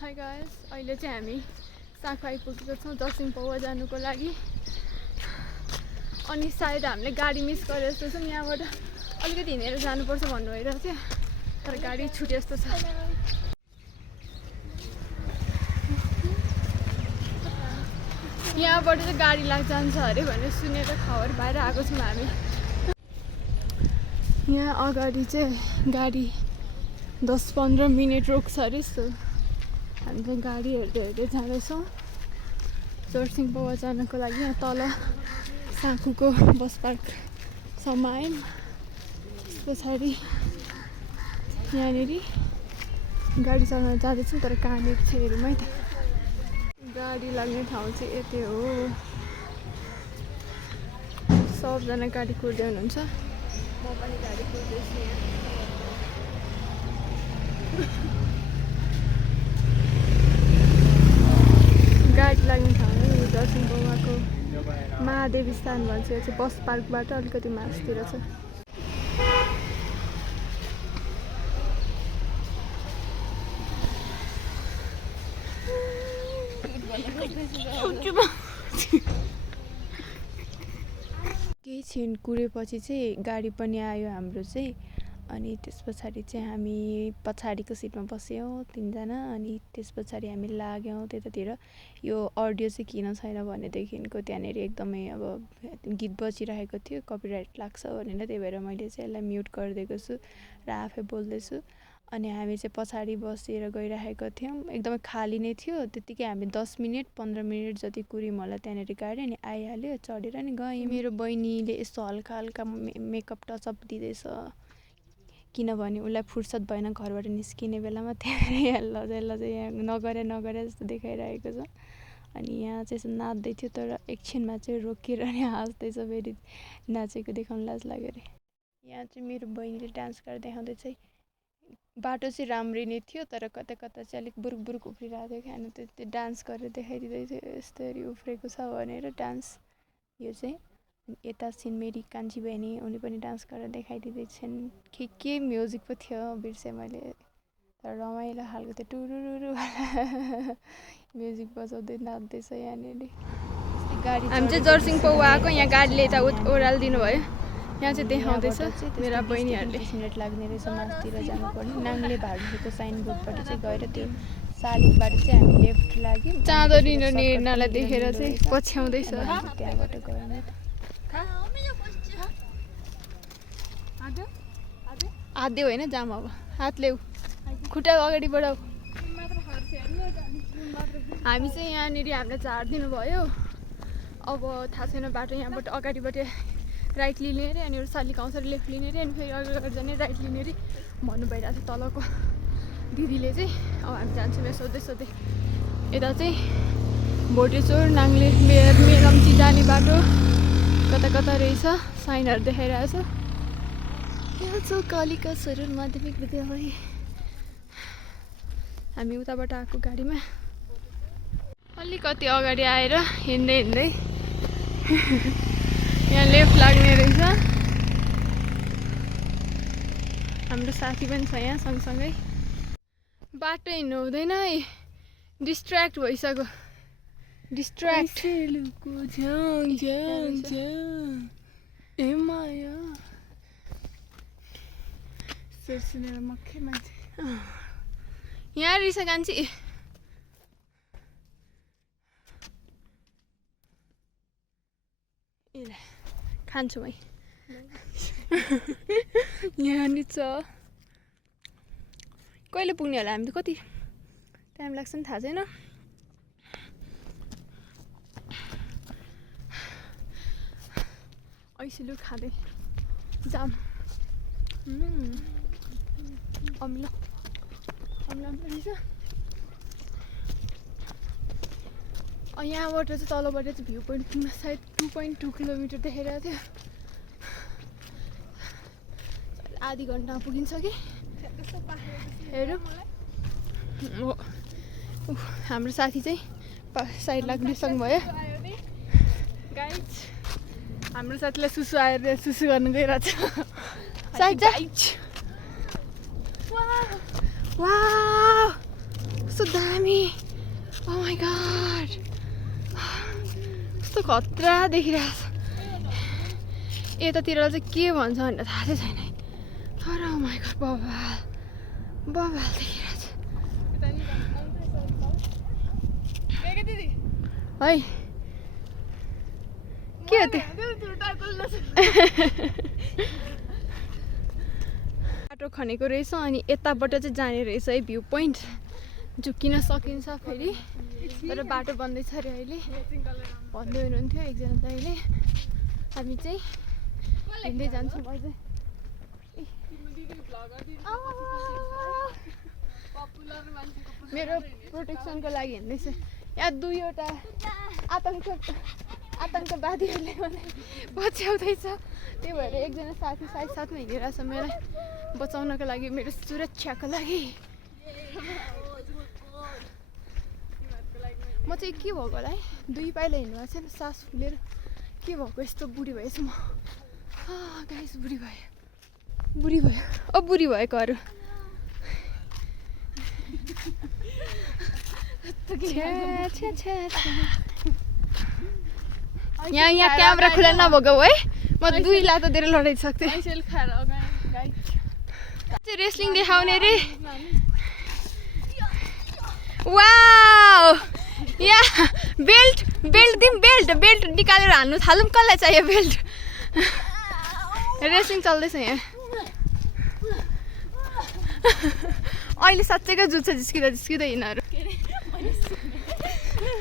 High guys, अहिले चाहिँ हामी साखु आइपुगेको छौँ जर्सिङ पौवा जानुको लागि। अनि सायद हामीले गाडी मिस गरे जस्तो छौँ। यहाँबाट अलिकति हिँडेर जानुपर्छ भन्नु भइरहेको थियो, तर गाडी छुटे जस्तो छ। यहाँबाट चाहिँ गाडी जान्छ अरे भनेर सुनेर खबर पाएर आएको छौँ हामी। यहाँ अगाडि चाहिँ गाडी 10-15 मिनट रोक्छ अरे यस्तो। हामी चाहिँ गाडी हेर्दै जाँदैछौँ जर्सिङ पौवा जानको लागि। यहाँ तल साखुको बस पार्कसम्म आयौँ। त्यस पछाडि यहाँनिर गाडी चलाउन जाँदैछौँ, तर कहाँनिर छ हेरौँ है त। गाडी लाग्ने ठाउँ चाहिँ यतै हो। सबजना गाडी कुर्दै हुनुहुन्छ, म पनि गाडी कुर्दैछु यहाँ। गाडी लाग्ने ठाउँ जर्सिङ पौवाको महादेवी स्थान भन्छ। यो चाहिँ बस पार्कबाट अलिकति मासतिर छ। केही छिन कुरेपछि चाहिँ गाडी पनि आयो हाम्रो चाहिँ। अनि त्यस पछाडि चाहिँ हामी पछाडिको सिटमा बस्यौँ 3 जना। अनि त्यस पछाडि हामी लाग्यौँ त्यतातिर। यो अडियो चाहिँ किन छैन भनेदेखिको त्यहाँनिर एकदमै अब गीत बजिरहेको थियो, कपिराइट लाग्छ भनेर, त्यही भएर मैले चाहिँ यसलाई म्युट गरिदिएको छु र आफै बोल्दैछु। अनि हामी चाहिँ पछाडि बसेर गइरहेको थियौँ, एकदमै खाली नै थियो। त्यतिकै हामी 10-15 मिनट जति कुर्यौँ होला त्यहाँनिर गाडी। अनि आइहाल्यो, चढेर नि गयौँ। मेरो बहिनीले यस्तो हल्का हल्का मेकअप टचअप दिँदैछ, किनभने उसलाई फुर्सद भएन घरबाट निस्किने बेलामा। त्यही लजाइ यहाँ नगरे जस्तो देखाइरहेको छ। अनि यहाँ चाहिँ नाच्दै थियो, तर एकछिनमा चाहिँ रोकेर नि हाँस्दैछ। फेरि नाचेको देखाउनु लाज लाग्यो अरे। यहाँ चाहिँ मेरो बहिनीले डान्स गरेर देखाउँदैछ। बाटो चाहिँ राम्रै नै थियो, तर कता कता चाहिँ अलिक बुरुक उफ्रिरहेको थियो। खानु त्यो डान्स गरेर देखाइदिँदै थियो, यस्तरी उफ्रेको छ भनेर डान्स। यो चाहिँ यता छिन् मेरी कान्छी बहिनी, उनी पनि डान्स गरेर देखाइदिँदैछन्। के म्युजिक पो थियो बिर्सेँ मैले, तर रमाइलो खालको त्यो टुरुरुरु म्युजिक बजाउँदै नाच्दैछ यहाँनिर। गाडी हामी चाहिँ जर्सिङ पौवा आएको। यहाँ गाडीले यता ओह्रालिदिनु भयो। यहाँ चाहिँ देखाउँदैछ मेरा बहिनीहरूले 20 मिनट लाग्ने रहेछ मासतिर जानुपर्ने। नाङ्ले भाडुको साइनबोर्डपट्टि चाहिँ गएर त्यो सालिकबाट चाहिँ हामी लेफ्ट लाग्यौँ। चाँदनी र निर्नालाई देखेर चाहिँ पछ्याउँदैछ। त्यहाँबाट गयौँ। हात होइन, जाम अब हात ल्याऊ, खुट्टा अगाडि बढाऊ। हामी चाहिँ यहाँनिर हामीलाई झार दिनुभयो। अब थाहा छैन बाटो, यहाँबाट अगाडिबाट राइट लिने अरे, अनि एउटा सालिक आउँछ लेफ्ट लिने अरे, अनि फेरि अगाडि जाने राइट लिने अरे भन्नु भइरहेको थियो तलको दिदीले चाहिँ। अब हामी जान्छौँ यहाँ सोध्दै। यता चाहिँ भोटेचोर नाङ्ले मेलम्ची जाने बाटो कता कता रहेछ, साइनहरू देखाइरहेको छ। यहाँ छ कालिका सरुन माध्यमिक विद्यालय। हामी उताबाट आएको गाडीमा अलिकति अगाडि आएर हिँड्दै यहाँ लेफ्ट लाग्ने रहेछ। हाम्रो साथी पनि छ यहाँ सँगसँगै। बाटो हिँड्नु हुँदैन है, डिस्ट्र्याक्ट भइसक्यो। डिस्ट्र्याक्ट सुनेर मक्खै मान्छे यहाँ रहेछ कान्छी। खान्छु है यहाँ नि छ। कहिले पुग्ने होला हामी त? कति टाइम लाग्छ नि थाहा छैन। ऐसिलु खाँदै जाम। अमिलो रहेछ। यहाँबाट चाहिँ तलबाट चाहिँ भ्यू पोइन्ट पुग्न सायद 2.2 किलोमिटर देखाइरहेको थियो। आधी घन्टामा पुगिन्छ कि हेरौँ। हाम्रो साथी चाहिँ साइड लाग्ने सक्नुभयो। हाम्रो साथीलाई सुसु आएर सुसु गर्नु गइरहेको छ। साइड वाह कस्तो दामी ओ माई गॉड कस्तो खतरा देखिरहेछ यतातिर चाहिँ के भन्छ भनेर थाहा चाहिँ छैन तर ओ माई गॉड बबाल बबाल देखिरहेछ है के हो त्यो बाटो खनेको रहेछ अनि यताबाट चाहिँ जाने रहेछ है भ्यू पोइन्ट झुकिन सकिन्छ फेरि तर बाटो बन्दैछ अरे अहिले भन्दै हुनुहुन्थ्यो एकजना दाइले हामी चाहिँ हिँड्दै जान्छौँ अझै मेरो प्रोटेक्सनको लागि हिँड्दैछ यहाँ दुईवटा आतङ्कवादीहरूले मलाई पछ्याउँदैछ त्यही भएर एकजना साथी साथमा हिँडिरहेछ मलाई बचाउनको लागि मेरो सुरक्षाको लागि म चाहिँ के भएको होला है 2 पाइला हिँड्नु भएको छैन सास फुलेर के भएको यस्तो बुढी भएछु म गाइस बुढी भयो बुढी भएकोहरू यहाँ क्यामेरा खुला नभएको है म 2 लात दिएर लडाइसक्थेँ रेस्लिङ देखाउने रे वाउ या बेल्ट निकालेर हान्नु थालौँ कसलाई चाहियो बेल्ट रेस्लिङ चल्दैछ यहाँ अहिले साँच्चैको जुत्छ जिस्किँदा यिनीहरू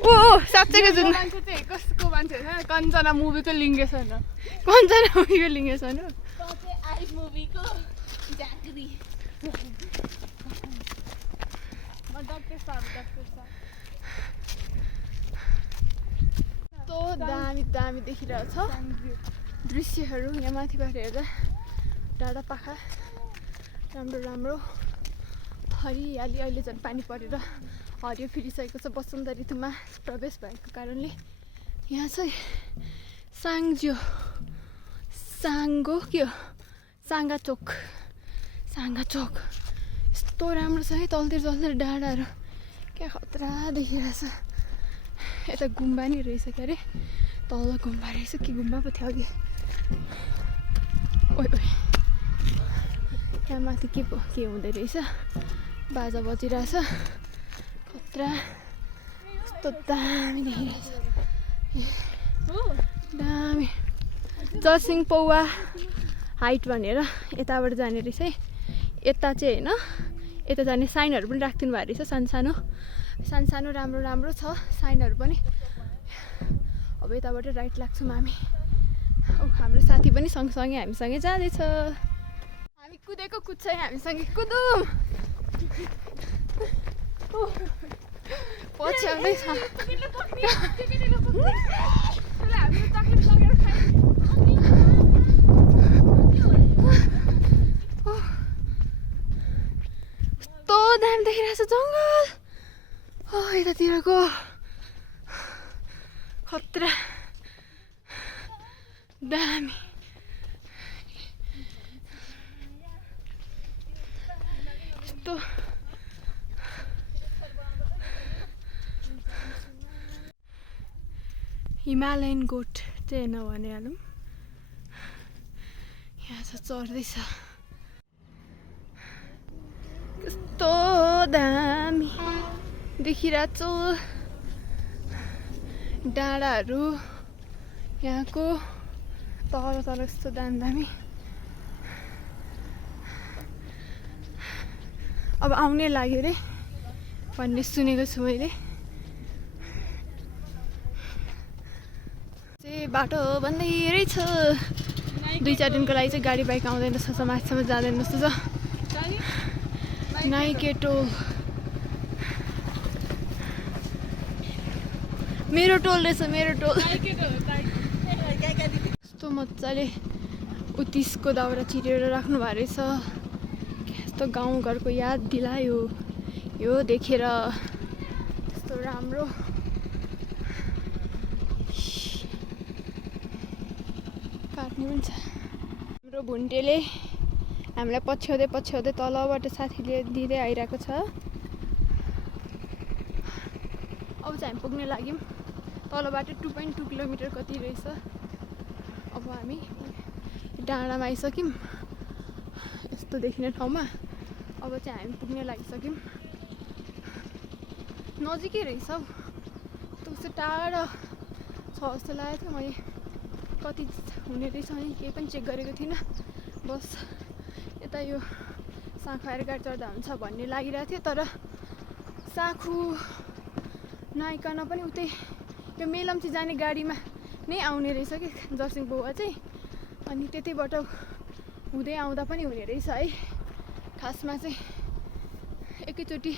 ओ साँच्चैको जुत्छ कसको मान्छे कञ्चना मुभीको लिङ्गेसन कस्तो दामी देखिरहेछ दृश्यहरू यहाँ माथिबाट हेर्दा डाँडा पाखा राम्रो हरियाली अहिले झन् पानी परेर हरियो फिरिसकेको छ वसन्त ऋतुमा प्रवेश भएको कारणले यहाँ चाहिँ साङ्गा चोक यस्तो राम्रो छ है तलतिर डाँडाहरू क्या खतरा देखिरहेछ यता गुम्बा नि रहेछ के अरे तल गुम्बा रहेछ कि गुम्बा पो थियो अघि ओइ यहाँ माथि के हुँदै रहेछ बाजा बजिरहेछ खतरा कस्तो दामी देखिरहेछ दामी जर्सिङ पौवा हाइट भनेर यताबाट जाने रहेछ है यता चाहिँ होइन यता जाने साइनहरू पनि राखिदिनु भएको रहेछ सानो राम्रो छ साइनहरू पनि अब यताबाट राइट लाग्छौँ हामी हाम्रो साथी पनि सँगसँगै हामीसँगै जाँदैछ हामी कुदेको कुद्छ हामीसँगै कुदौँ पछ्याउँदैछ कस्तो दामी देखिरहेछ जङ्गल यतातिरको खतरा दामी यस्तो हिमालयन गोट चाहिँ नभनिहालौँ यहाँ चाहिँ चढ्दैछ कस्तो दामी देखिरहेछ डाँडाहरू यहाँको तल यस्तो दामी अब आउनै लाग्यो रे भन्ने सुनेको छु मैले चाहिँ बाटो बन्दै रहेछ 2-4 दिनको लागि चाहिँ गाडी बाइक आउँदैन रहेछ माथिसम्म जाँदैन जस्तो छ नाइ केटो मेरो टोल रहेछ कस्तो मजाले उत्तिसको दाउरा चिरेर राख्नु भएको रहेछ यस्तो गाउँघरको याद दिलायो यो देखेर यस्तो राम्रो काट्नु पनि छ हाम्रो भुन्टेले हामीलाई पछ्याउँदै तलबाट साथीले दिँदै आइरहेको छ अब चाहिँ हामी पुग्ने लाग्यौँ तलबाट 2.2 किलोमिटर कति रहेछ। अब हामी डाँडामा आइसक्यौँ यस्तो देखिने ठाउँमा। अब चाहिँ हामी पुग्ने लागिसक्यौँ। नजिकै रहेछ हौ, त्यस्तो टाढा छ जस्तो लागेको थियो। मैले कति हुने रहेछ भने केही पनि चेक गरेको थिइनँ। बस यता यो साँखु आएर गाडी चढ्दा हुन्छ भन्ने लागिरहेको थियो, तर साँखु नआइकन पनि उतै यो मेलम्ची जाने गाडीमा नै आउने रहेछ कि जर्सिङ बुवा चाहिँ। अनि त्यतैबाट हुँदै आउँदा पनि हुने रहेछ है। खासमा चाहिँ एकैचोटि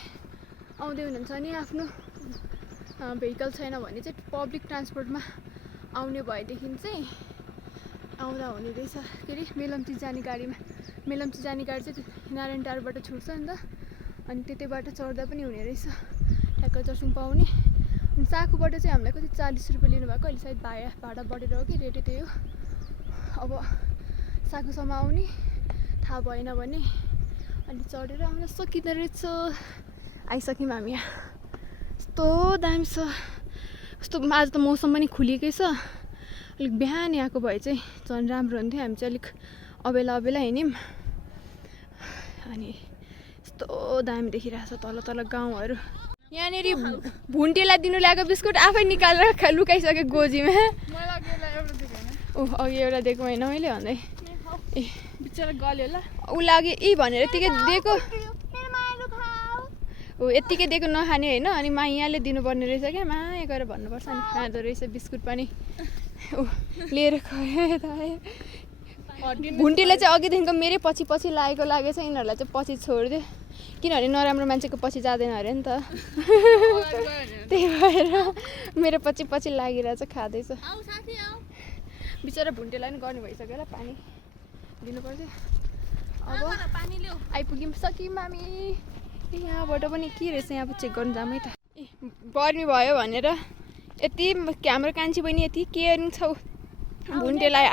आउँदै हुनुहुन्छ नि आफ्नो भेहिकल छैन भने चाहिँ पब्लिक ट्रान्सपोर्टमा आउने भएदेखि चाहिँ आउँदा हुने रहेछ। के अरे मेलम्ची जाने गाडीमा, मेलम्ची जाने गाडी चाहिँ नारायण टारबाट छुट्छ नि त, अनि त्यतैबाट चढ्दा पनि हुने रहेछ ठ्याक्क जर्सिङ पाउने। अनि साँखुबाट चाहिँ हामीलाई कति 40 रुपियाँ लिनुभएको, अहिले सायद भाडा बढेर हो कि रेटै त्यही हो। अब साँखुसम्म आउने थाहा भएन भने अनि चढेर आउन सकिँदो रहेछ। आइसक्यौँ हामी यहाँ। यस्तो दामी छ, कस्तो आज त मौसम पनि खुलेकै छ। अलिक बिहान आएको भए चाहिँ झन् राम्रो हुन्थ्यो। हामी चाहिँ अलिक अबेला हिँड्यौँ अनि यस्तो दामी देखिरहेको छ तल तल गाउँहरू। यहाँनिर भुन्टेलाई दिनु ल्याएको बिस्कुट आफै निकालेर लुकाइसक्यो गोजीमा। अघि एउटा दिएको होइन मैले भन्दै ए बिचरा गल्यो होला ऊ लागि यी भनेर यत्तिकै दिएको, ऊ यत्तिकै दिएको नखाने होइन। अनि मायाले दिनुपर्ने रहेछ क्या, माया गरेर भन्नुपर्छ नि खाँदो रहेछ बिस्कुट पनि। ऊ लिएर गयो। भुन्टीले चाहिँ अघिदेखिको मेरै पछि पछि लागेको लागेछ। यिनीहरूलाई चाहिँ पछि छोडिदियो किनभने नराम्रो मान्छेको पछि जाँदैन अरे नि त। त्यही भएर मेरो पछि पछि लागिरहेछ, खाँदैछ। बिचरा भुन्टेलाई पनि गर्नु भइसक्यो होला, पानी दिनुपर्छ। अब आइपुग्यौँ, सक्यौँ हामी। यहाँबाट पनि के रहेछ, यहाँ चेक गर्नु जाऊँ है त। ए गर्मी भयो भनेर यति हाम्रो कान्छी बहिनी यति केयरिङ छौ भुन्टेलाई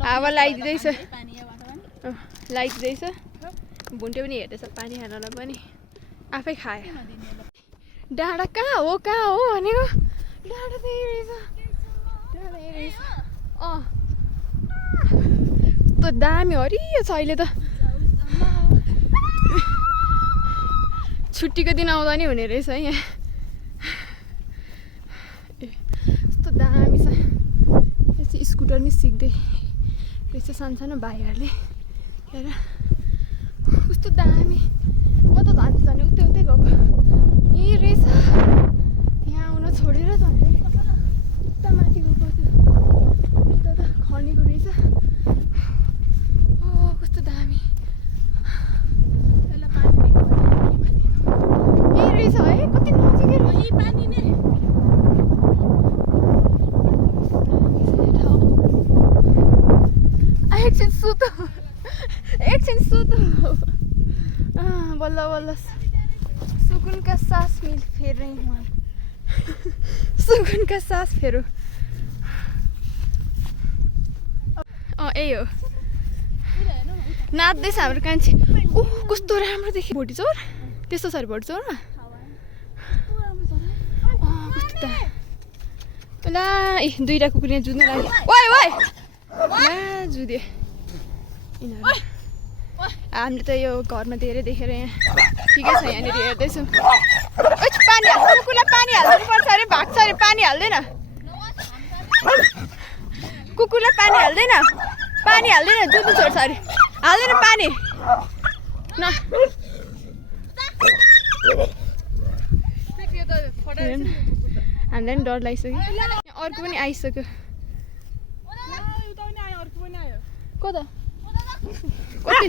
हावा लगाइदिँदैछ, लगाइदिँदैछ। भुन्टे पनि हेर्दैछ पानी खानलाई पनि, आफै खायो। डाँडा कहाँ हो भनेको, डाँडा त्यही रहेछ, डाँडा यही रहेछ। कस्तो दामी हरियो छ अहिले त। छुट्टीको दिन आउँदा नि हुने रहेछ है यहाँ। कस्तो दामी छ। यो चाहिँ स्कुटर नि सिक्दै रहेछ सानो भाइहरूले। हेर कस्तो दामी। म त झन् उतै गएको, यही रहेछ। यहाँ आउन छोडेर झन् उता माथि गएको थियो, उता त खनेको रहेछ। कस्तो दामी। यही रहेछ है, कति नजिकै यही पानी नै। एकछिन सुतो बल्ल बल्ल सुकुन का सास फेर रही हूँ। सुकुन का सास फेरो। यही हो, नाच्दैछ हाम्रो कान्छी। कस्तो राम्रो देखि भोटी चोर त्यस्तो छ अरे भोटी चोरमा। कस्तो त ला ए दुईवटा कुकुर यहाँ जुझ्न लाग्यो। ला जुधे यिनीहरू। हामीले त यो घरमा धेरै देखेर यहाँ ठिकै छ, यहाँनिर हेर्दैछौँ। पानी हाल्छ, कुकुरलाई पानी हाल्नु पर्छ अरे, भाग्छ अरे, पानी हाल्दैन। कुकुरलाई पानी हाल्दैन, जुझ्नु छोड्छ अरे, हाल्दैन पानी न। हामीलाई पनि डर लागिसक्यो। अर्को पनि आइसक्यो। कता कति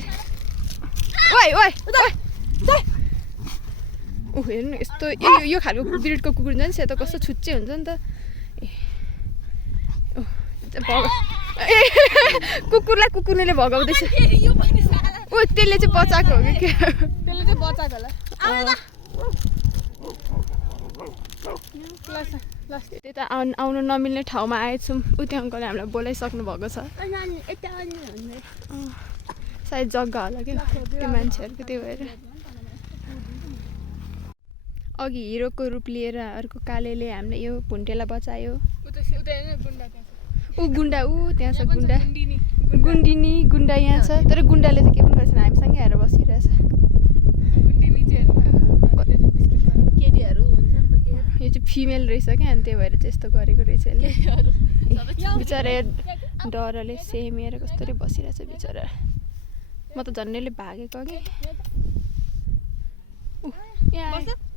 हेर्नु यस्तो यो खालको ब्रिडको कुकुर हुन्छ नि, सेतो कस्तो छुच्चे हुन्छ नि त। कुकुरलाई कुकुरले भगाउँदैछ। त्यसले चाहिँ बचाएको हो कि त्यसले चाहिँ बचाएको होला। त्यता आउनु नमिल्ने ठाउँमा आएछौँ। उति अङ्कलले हामीलाई बोलाइसक्नु भएको छ। सायद जग्गा होला कि त्यो मान्छेहरूको, त्यही भएर। अघि हिरोको रूप लिएर अर्को कालेले हामीलाई यो भुन्टेलाई बचायो। ऊ गुन्डा त्यहाँ छ गुन्डा गुन्डिनी गुन्डा यहाँ छ तर गुन्डाले चाहिँ के पनि गर्छ हामीसँगै आएर बसिरहेछ। यो चाहिँ फिमेल रहेछ क्या अनि त्यही भएर चाहिँ यस्तो गरेको रहेछ यसले। बिचरा डरले सेमिएर कस्तरी बसिरहेछ बिचरा। म त झन्डैले भागेको कि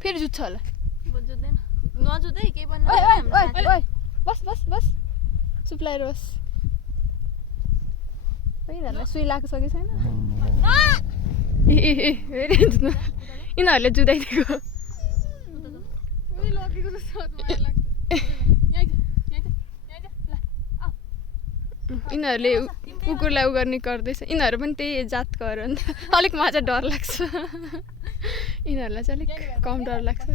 फेरि जुत्छ होला। बस बस बस चुप लाएर बस। यिनीहरूलाई सुई लाग्छ कि छैन? फेरि जुत्नु यिनीहरूले जुदाइदिएको। यिनीहरूले कुकुरलाई उ गर्ने गर्दैछ। यिनीहरू पनि त्यही जातको हो नि त अलिक मलाई चाहिँ डर लाग्छ। यिनीहरूलाई चाहिँ अलिक कम डर लाग्छ।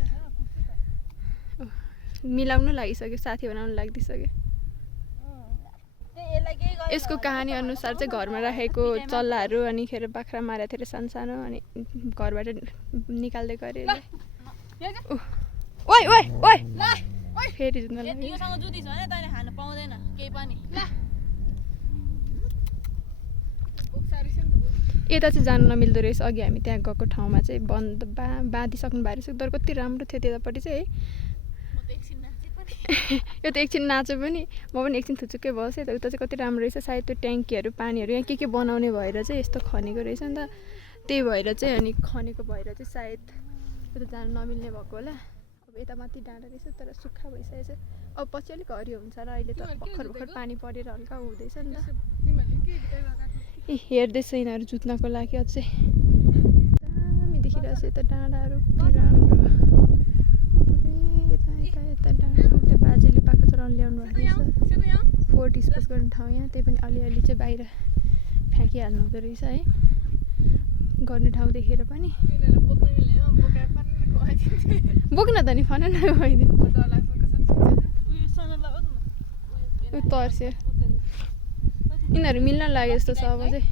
मिलाउनु लागिसक्यो साथी बनाउनु लाग्दिसक्यो। यसको कहानी अनुसार चाहिँ घरमा राखेको चल्लाहरू अनि खेर बाख्रा मारेको थियो सानो सानो अनि घरबाट निकाल्दै गरे। ओइ ओइ ओइ फेरि जुत्न लाग्यो। यता चाहिँ जानु नमिल्दो रहेछ। अघि हामी त्यहाँ गएको ठाउँमा चाहिँ बन्द बाँधिसक्नु भएको रहेछ। तर कति राम्रो थियो त्यतापट्टि चाहिँ है। यो त एकछिन नाच्यो पनि म पनि एकछिन थुचुक्कै बसेँ। उता चाहिँ कति राम्रो रहेछ। सायद त्यो ट्याङ्कीहरू पानीहरू यहाँ के बनाउने भएर चाहिँ यस्तो खनेको रहेछ नि त। त्यही भएर चाहिँ अनि खनेको भएर चाहिँ सायद यता जानु नमिल्ने भएको होला। अब यता माथि डाँडा रहेछ तर सुक्खा भइसकेको छ। अब पछि अलिक हरियो हुन्छ र अहिले त भर्खर भर्खर पानी परेर हल्का हुँदैछ नि त। ए हेर्दैछ यिनीहरू जुत्नको लागि अझै दामी देखिरहेछ यता डाँडाहरू पुरै राम्रो। यता यता डाँडा उता बाजेले पाखा चलाउनु ल्याउनु भएको रहेछ। फोर डिस्पोज गर्ने ठाउँ यहाँ त्यही पनि अलिअलि चाहिँ बाहिर फ्याँकिहाल्नु हुँदो रहेछ है गर्ने ठाउँ देखेर पनि। बोक्न त नि फन नभइदिनु तर्स्यो। यिनीहरू मिल्न लाग्यो जस्तो छ अब चाहिँ।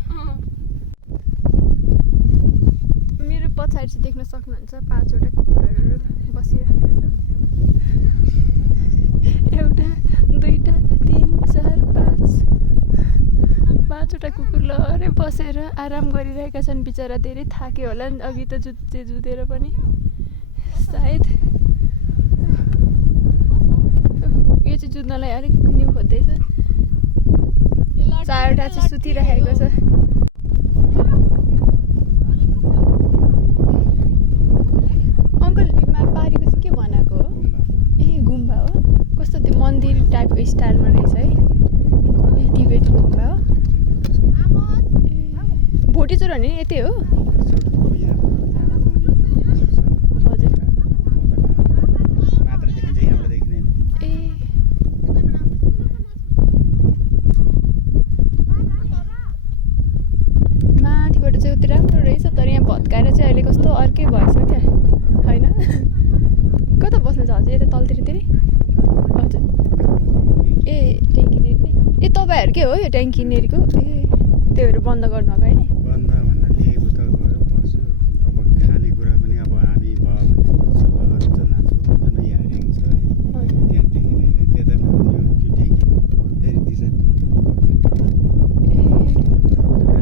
मेरो पछाडि चाहिँ देख्न सक्नुहुन्छ 5वटा कुकुरहरू बसिरहेको छ। 1 2 3 4 5वटा कुकुर लहरै बसेर आराम गरिरहेका छन्। बिचरा धेरै थाक्यो होला नि अघि त जुतेर पनि सायद। यो चाहिँ जुत्नलाई अलिक न्यु खोज्दैछ। 4वटा चाहिँ सुतिरहेको छ। अङ्कल पारीको चाहिँ के बनाएको हो? ए गुम्बा हो। कस्तो त्यो मन्दिर टाइपको स्टाइलमा रहेछ है। ए टिबेट गुम्बा हो। भोटे चोर भने यतै हो। हजुर माथिबाट चाहिँ उति राम्रो रहेछ तर यहाँ भत्काएर चाहिँ अहिले कस्तो अर्कै भएछ क्या होइन। कता बस्नु छ हजुर? यता तलतिरतिर। हजुर ए ट्याङ्कीनेरी ए तपाईँहरूकै हो यो ट्याङ्कीनेरीको? ए त्योहरू बन्द गर्नु भएको होइन? बन्द भन्नाले उता गयो बस्यो। अब खानेकुरा पनि अब हामी भयो भने सफा गरेर लान्छु हुन्छ न। यहाँ रिङ छ है त्यहाँदेखि नै त्यता त्यो ट्याङ्कीमा फेरि दिशा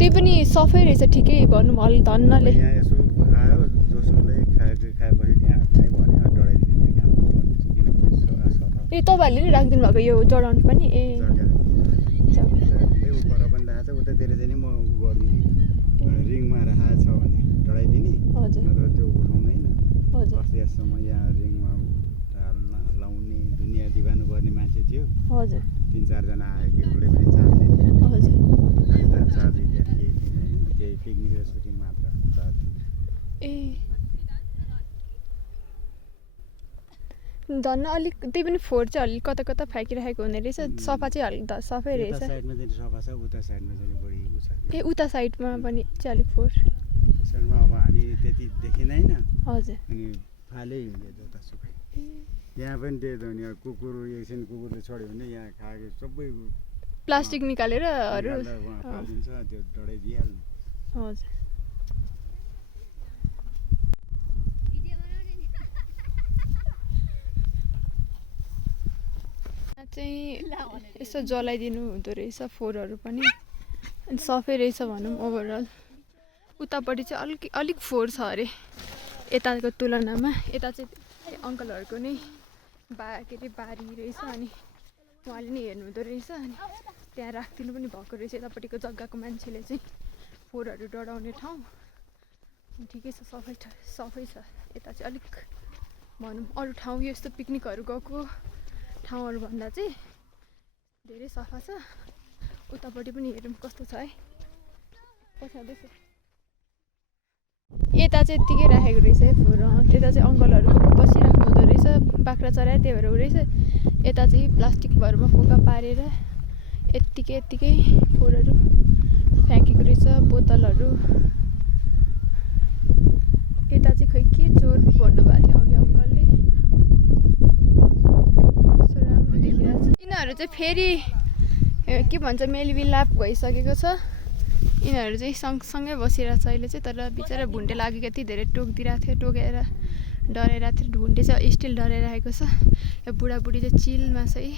त्यही पनि सफै रहेछ ठिकै भन्नु भयो धन्नले। यहाँ यसो आयो जसोले खाएपछि त्यहाँ नै भन्यो डढाइदिने काम गर्दैछ किनभने सफा। ए तपाईँहरूले नि राखिदिनु भएको यो जडाउनु पनि? ए उपर पनि राखेको छ उतातिर चाहिँ नि म उ गरिदिने रिङमा राखेको छ भने डढाइदिने नत्र त्यो उठाउँदैन। अस्ति यसम्म यहाँ रिङमा लाउने दुनियाँ दिवानो गर्ने मान्छे थियो। हजुर 3-4 जना आयो कि उसले पनि चार्ज दिने। हजुर चार्ज दिँदैन केही थिएन त्यही पिकनिक र सुटिङ मात्र चार्ज दिने। ए धन्न अलिक त्यही पनि फोहोर चाहिँ अलिक कता कता फ्याँकिराखेको हुने रहेछ। सफा चाहिँ अलिक सफै रहेछ। साइडमा चाहिँ सफा छ उता साइडमा चाहिँ बढी उ छ। ए उता साइडमा पनि चाहिँ अलिक फोहोर साइडमा अब हामी त्यति देखिँदैन। हजुर अनि फालै हिँड्यो जतासुकै। यहाँ पनि त्यही त नि कुकुर एकछिन कुकुरले छोड्यो भने यहाँ खाएको सबै प्लास्टिक निकालेर फालिदिन्छ त्यो डढाइदिइहाल्नु। हजुर चाहिँ यसो जलाइदिनु हुँदो रहेछ फोहोरहरू पनि अनि सफै रहेछ भनौँ ओभरअल उतापट्टि चाहिँ अलिक फोहोर छ अरे यताको तुलनामा यता चाहिँ अङ्कलहरूको नै के अरे बारी रहेछ अनि उहाँले नै हेर्नु हुँदो रहेछ अनि त्यहाँ राखिदिनु पनि भएको रहेछ यतापट्टिको जग्गाको मान्छेले चाहिँ फोहोरहरू डढाउने ठाउँ ठिकै छ सफै छ यता चाहिँ अलिक भनौँ अरू ठाउँ यस्तो पिकनिकहरू गएको ठाउँहरू भन्दा चाहिँ धेरै सफा छ उतापट्टि पनि हेरौँ कस्तो छ है पछाउँदैछ यता चाहिँ यत्तिकै राखेको रहेछ है फोहोर त्यता चाहिँ अङ्कलहरू बसिराख्नु हुँदो रहेछ बाख्रा चराएर त्यही भएर रहेछ यता चाहिँ प्लास्टिकहरूमा फोका पारेर यत्तिकै फोहोरहरू फ्याँकेको रहेछ बोतलहरू यता चाहिँ खै के चोर भन्नुभएको थियो अघि अङ्कलले कस्तो राम्रो देखिरहेको छ यिनीहरू चाहिँ फेरि के भन्छ मेलमिलाप भइसकेको छ यिनीहरू चाहिँ सँगसँगै बसिरहेको छ अहिले चाहिँ तर बिचरा भुन्टे लागेको यति धेरै टोकिदिरहेको थियो टोकेर डराइरहेको थियो भुन्टे चाहिँ स्टिल डराइरहेको छ यो बुढाबुढी चाहिँ चिलमा चाहिँ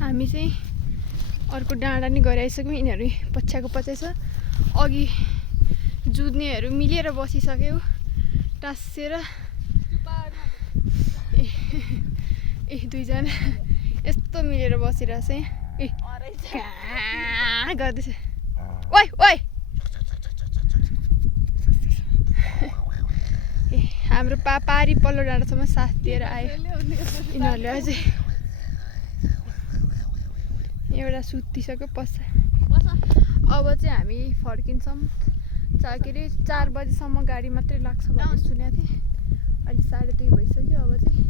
हामी चाहिँ अर्को डाँडा नि गएर आइसक्यौँ यिनीहरू पछ्याएको पछ्याइ छ अघि जुत्नेहरू मिलेर बसिसक्यो टाँसेर ए दुईजना यस्तो मिलेर बसिरहेछ ए कहाँ गर्दैछ ओइ ओइ ए हाम्रो पारी पल्लो डाँडासम्म साथ दिएर आयो यिनीहरूले अझै एउटा सुतिसक्यो अब चाहिँ हामी फर्किन्छौँ के अरे 4 बजीसम्म गाडी मात्रै लाग्छ भन्ने सुनेको थिएँ अहिले 2:30 भइसक्यो अब चाहिँ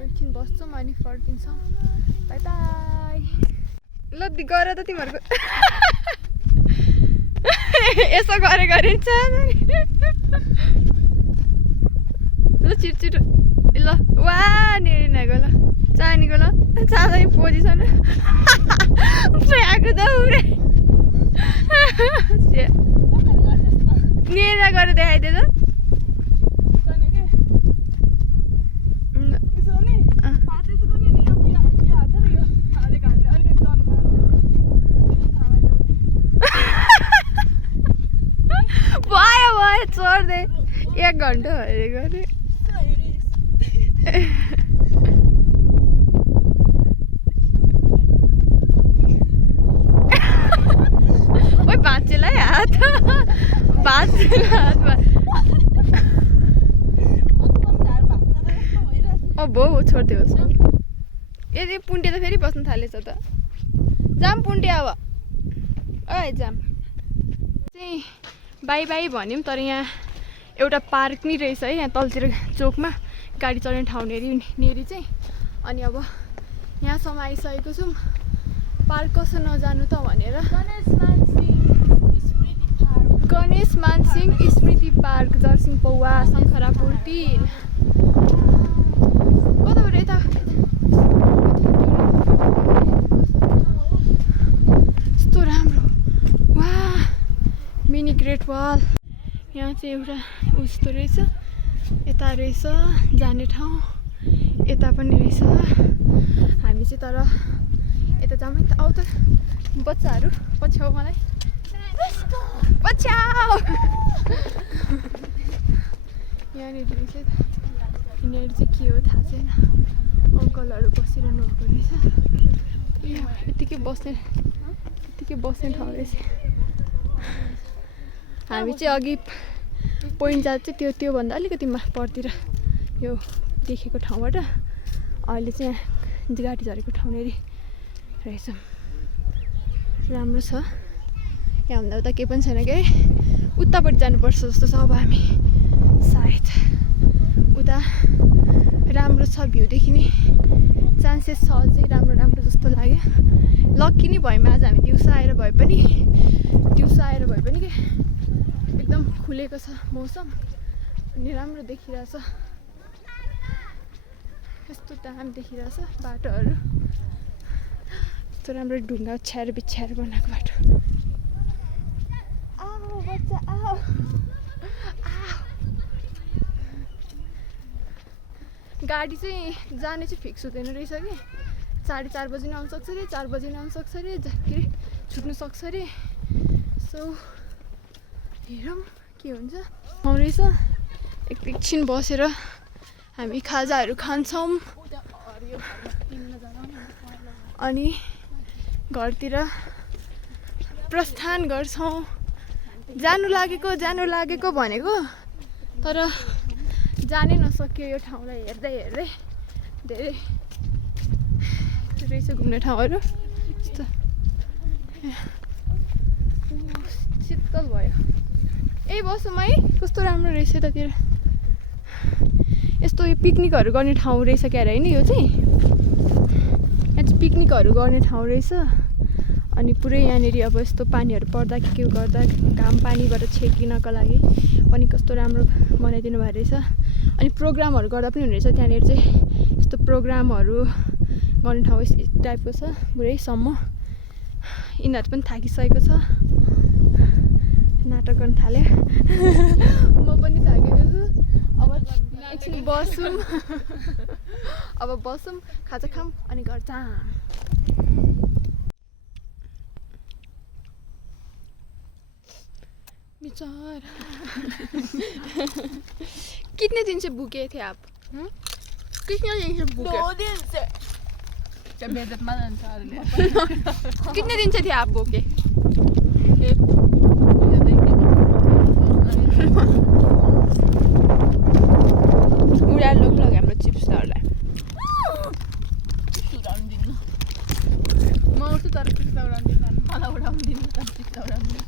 एकछिन बस्छौँ अनि फर्किन्छौँ बाई बाई ल गर त तिमीहरूको यसो गरे ल छिटो ल वा नेरिनाको ल चानीको ल चाँदै पोजिसन फ्याँको त उब्रे नेरा गरेर देखाइदिए त भयो चढ्दै 1 घन्टा हेरेको अरे ओइ भाँचेलाई हात भो छोडिदियोस् यदि पुन्टे त फेरि बस्नु थालेछ त जाम पुन्टे अब ओइ जाम चाहिँ बाई बाई भन्यौँ तर यहाँ एउटा पार्क नि रहेछ है यहाँ तलतिर चोकमा गाडी चढ्ने ठाउँ नेरी चाहिँ अनि अब यहाँसम्म आइसकेको छौँ पार्क कसो नजानु त भनेर गणेश मानसिंह स्मृति पार्क जर्सिङ पौवा शङ्खरापुर 3 कताबाट यता यस्तो राम्रो वा मिनी ग्रेट वाल यहाँ चाहिँ एउटा उस्तो रहेछ यता रहेछ जाने ठाउँ यता पनि रहेछ हामी चाहिँ तर यता जाउँ त आऊ त बच्चाहरू पछ्याउ मलाई पछ्याउ यहाँनिर रहेछ यिनीहरू चाहिँ के हो थाहा छैन अङ्कलहरू बसिरहनु भएको रहेछ यत्तिकै बस्ने ठाउँ रहेछ हामी चाहिँ अघि पोइन्ट जाँदा चाहिँ त्योभन्दा अलिकति परतिर यो देखेको ठाउँबाट अहिले चाहिँ यहाँ गाडी झरेको ठाउँ नेरी रहेछ राम्रो छ यहाँभन्दा उता केही पनि छैन कि उतापट्टि जानुपर्छ जस्तो छ अब हामी सायद उता राम्रो छ भ्यू देखिने चान्सेस छ अझै राम्रो जस्तो लाग्यो लक्की नै भयौँ आज हामी दिउँसो आएर भए पनि के एकदम खुलेको छ मौसम अनि राम्रो देखिरहेछ यस्तो दाम देखिरहेछ बाटोहरू कस्तो राम्रो ढुङ्गा छ्याएर बिछ्याएर बनाएको बाटो। आओ बच्चा आओ। गाडी चाहिँ जाने चाहिँ फिक्स हुँदैन रहेछ कि 4:30 बजी आउनु सक्छ अरे 4 बजी आउनु सक्छ अरे के अरे छुट्नु सक्छ अरे। सो हेरौँ के हुन्छ। रहेछ एकछिन बसेर हामी खाजाहरू खान्छौँ अनि घरतिर प्रस्थान गर्छौँ। जानु लागेको भनेको तर जानै नसक्यो यो ठाउँलाई हेर्दै हेर्दै। धेरै रहेछ घुम्ने ठाउँहरू। यस्तो शीतल भयो। ए बसौँ है कस्तो राम्रो रहेछ यतातिर। यस्तो यो पिकनिकहरू गर्ने ठाउँ रहेछ क्या होइन यो चाहिँ। यहाँ चाहिँ पिकनिकहरू गर्ने ठाउँ रहेछ। अनि पुरै यहाँनिर अब यस्तो पानीहरू पर्दा के गर्दा घाम पानीबाट छेकिनको लागि पनि कस्तो राम्रो बनाइदिनु भएको रहेछ। अनि प्रोग्रामहरू गर्दा पनि हुने रहेछ त्यहाँनिर चाहिँ। यस्तो प्रोग्रामहरू गर्ने ठाउँ यस टाइपको छ पुरैसम्म। यिनीहरू पनि थाकिसकेको छ नाटक गर्न थाल्यो। म पनि थाकेको छु। अब एकछिन बसौँ। अब बसौँ खाजा खाऊँ अनि घर जाऊँ। बेचारा कितने दिन से भूखे थे आप? कितने दिन से भूखे? 2 दिन से। कितने दिन से थे आप भूखे? उड़ा लोग हाम्रो चिप्सहरूलाई उडाउदिनु म उठ्छु तर चिप्स उडाउदिनु मलाई उडाउदिनु तर चिप्स उडाउदिनु